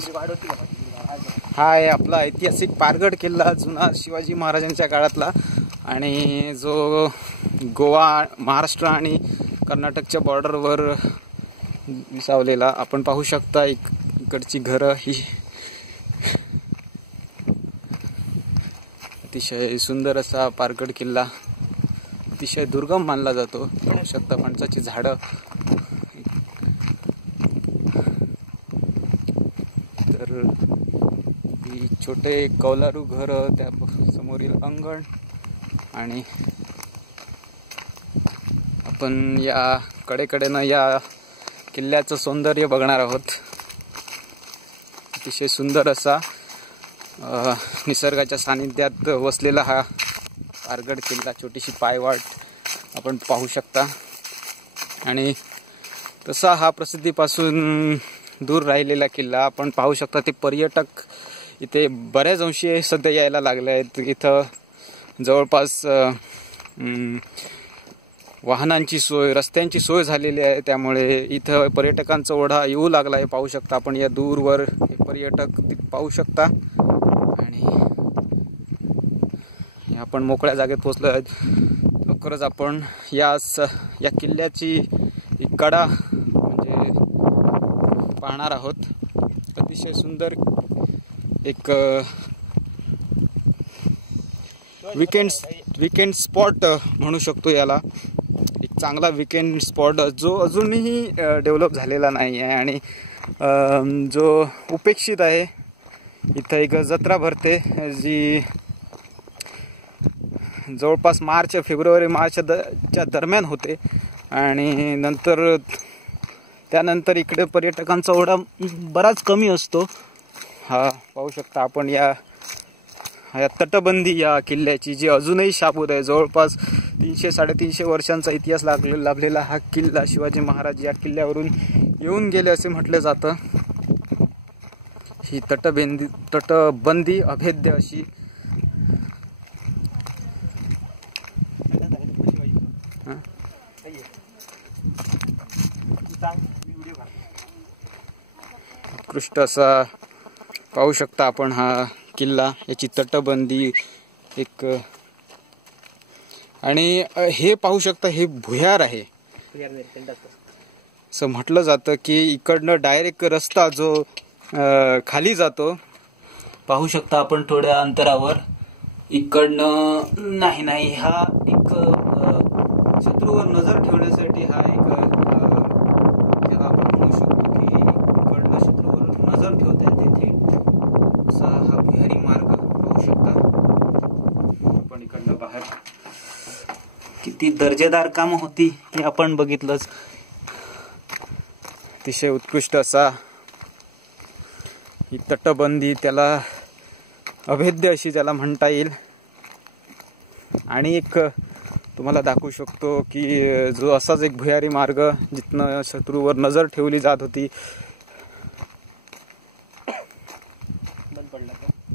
हा आहे आपला ऐतिहासिक पारगड किल्ला, जुना शिवाजी महाराजांच्या काळातला, आणि जो गोवा, महाराष्ट्र आणि कर्नाटकच्या बॉर्डरवर विसावलेला. आपण पाहू शकता इकडची घरं ही अतिशय सुंदर असा पारगड किल्ला, अतिशय दुर्गम मानला जातो. पाहू शकता फणसाची झाडं, तर ही छोटे कौलारू घर, त्या समोरील अंगण, आणि आपण या कडेकडेनं या किल्ल्याचं सौंदर्य बघणार आहोत. अतिशय सुंदर असा निसर्गाच्या सानिध्यात वसलेला हा पारगड किल्ला, छोटीशी पायवाट आपण पाहू शकता. आणि तसा हा प्रसिद्धीपासून दूर राहिलेला किल्ला आपण पाहू शकता. ते पर्यटक इथे बऱ्याच अंशी सध्या यायला लागले आहेत. इथं जवळपास वाहनांची सोय, रस्त्यांची सोय झालेली आहे, त्यामुळे इथं पर्यटकांचा ओढा येऊ लागला आहे. पाहू शकता आपण या दूरवर पर्यटक पाहू शकता. आणि आपण मोकळ्या जागेत पोहोचलो आहेत. लवकरच आपण या किल्ल्याची कडा म्हणजे पाहणार आहोत. अतिशय सुंदर एक विकेंड स्पॉट म्हणू शकतो याला. एक चांगला विकेंड स्पॉट जो अजूनही डेव्हलप झालेला नाही आहे आणि जो उपेक्षित आहे. इथं एक जत्रा भरते जी जवळपास फेब्रुवारी मार्चच्या दरम्यान होते, आणि त्यानंतर इकडे पर्यटकांचा ओढा बराच कमी असतो. हा पाहू शकता आपण या तटबंदी या किल्ल्याची, जी अजूनही शाबूत आहे. जवळपास 300-350 वर्षांचा इतिहास लाभलेला हा किल्ला, शिवाजी महाराज या किल्ल्यावरून येऊन गेले असे म्हटले जातं. ही तटबंदी अभेद्य अशी उत्कृष्ट असा पाहू शकता आपण हा किल्ला, याची तटबंदी एक, आणि हे पाहू शकता हे भुयार आहे. असं म्हटलं जातं की इकडनं डायरेक्ट रस्ता जो खाली जातो. पाहू शकता आपण थोड्या अंतरावर इकडनं नाही हा एक शत्रूवर नजर ठेवण्यासाठी हा एक ज्याला आपण म्हणू शकतो की इकडनं शत्रूवर नजर ठेवता येते तिथे असा हा भुयारी मार्ग पाहू शकता आपण. इकडनं बाहेर किती दर्जेदार कामं होती हे आपण बघितलंच. अतिशय उत्कृष्ट असा ही तटबंदी, त्याला अभेद्य अशी ज्याला म्हणता येईल. आणि एक तुम्हाला दाखवू शकतो की जो असाच एक भुयारी मार्ग जिथनं शत्रूवर नजर ठेवली जात होती.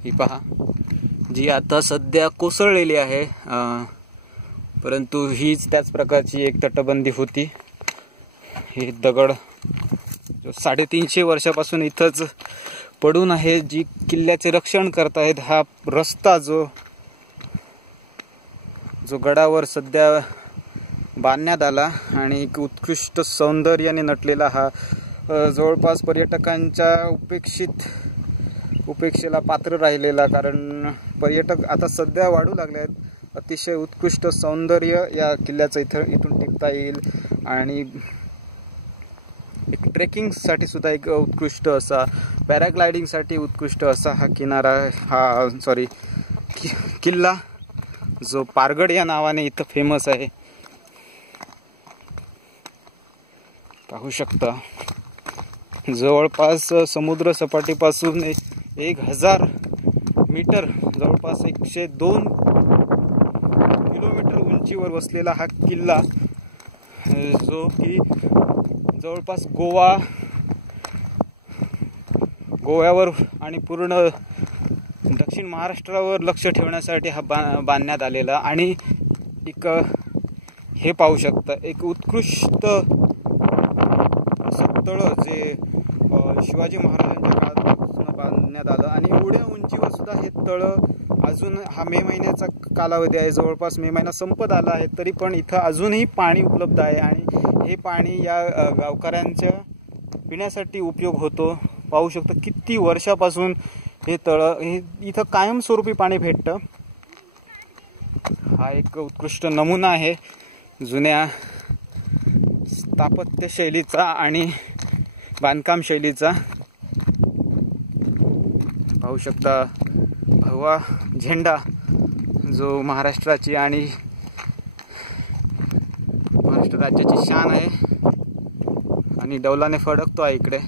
ही पहा, जी आता सध्या कोसळलेली आहे, परंतु हीच त्याच प्रकारची एक तटबंदी होती. हे दगड जो 350 वर्षापासून इथंच पडून आहे, जी किल्ल्याचे रक्षण करतायत. हा रस्ता जो गडावर सध्या बांधण्यात आला, आणि एक उत्कृष्ट सौंदर्याने नटलेला हा जवळपास पर्यटकांच्या उपेक्षेला पात्र राहिलेला, कारण पर्यटक आता सध्या वाढू लागले आहेत. अतिशय उत्कृष्ट सौंदर्य या किल्ल्याचं इथून टिपता येईल. आणि एक ट्रेकिंगसाठी सुद्धा एक उत्कृष्ट असा, पॅराग्लायडिंगसाठी उत्कृष्ट असा हा किल्ला जो पारगड या नावाने इथं फेमस आहे. पाहू शकता जवळपास समुद्र सपाटीपासून 1000 मीटर, जवळपास 102 किलोमीटर उंचीवर वसलेला हा किल्ला, जो की जवळपास गोव्यावर आणि पूर्ण दक्षिण महाराष्ट्रावर लक्ष ठेवण्यासाठी हा बांधण्यात आलेला. आणि एक हे पाहू शकता एक उत्कृष्ट असं तळ जे शिवाजी महाराजांच्या काळात बांधण्यात आलं आणि एवढ्या उंचीवर सुद्धा हे तळं अजून, हा मे महिन्याचा कालावधी आहे, जवळपास मे महिना संपत आला आहे, तरी पण इथं अजूनही पाणी उपलब्ध आहे आणि हे पाणी या गावकऱ्यांच्या पिण्यासाठी उपयोग होतो. पाहू शकता किती वर्षापासून हे तळं, हे इथं कायमस्वरूपी पाणी भेटतं. हा एक उत्कृष्ट नमुना आहे जुन्या स्थापत्य शैलीचा आणि बांधकाम शैलीचा. पाहू शकता भगवा झेंडा जो महाराष्ट्राची आणि महाराष्ट्र राज्याची शान आहे आणि डौलाने फडकतो आहे इकडे.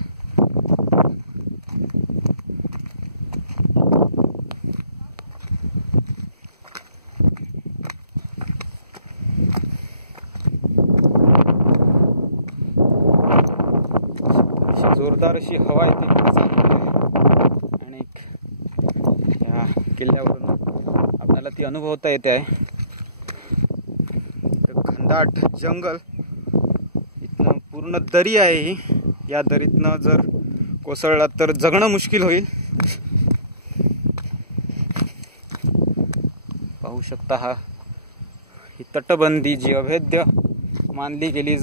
जोरदार अशी हवा येते आणि या किल्ल्यावरून आपल्याला ती अनुभवता येते आहे. घनदाट जंगल, इथनं पूर्ण दरी आहे ही. या दरीतनं जर कोसळला तर जगणं मुश्किल होईल. पाहू शकता ही तटबंदी जी अभेद्य मानली गेली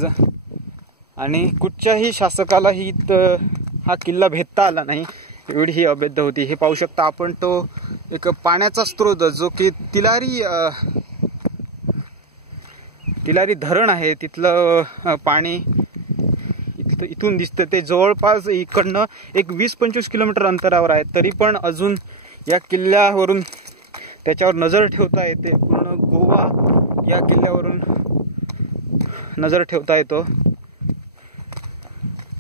आणि कुठच्याही शासकाला हा किल्ला भेदता आला नाही, एवढी ही अभेद्य होती. हे पाहू शकता आपण, तो एक पाण्याचा स्रोत जो की तिलारी धरण आहे, तिथलं पाणी इथून दिसतं. ते जवळपास इकडनं एक 20-25 किलोमीटर अंतरावर आहे, तरी पण अजून या किल्ल्यावरून त्याच्यावर नजर ठेवता येते. पूर्ण गोवा या किल्ल्यावरून नजर ठेवता येतो.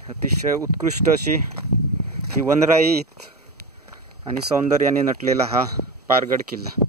अतिशय उत्कृष्ट अशी ही वनराई आणि सौंदर्याने नटलेला हा पारगड किल्ला.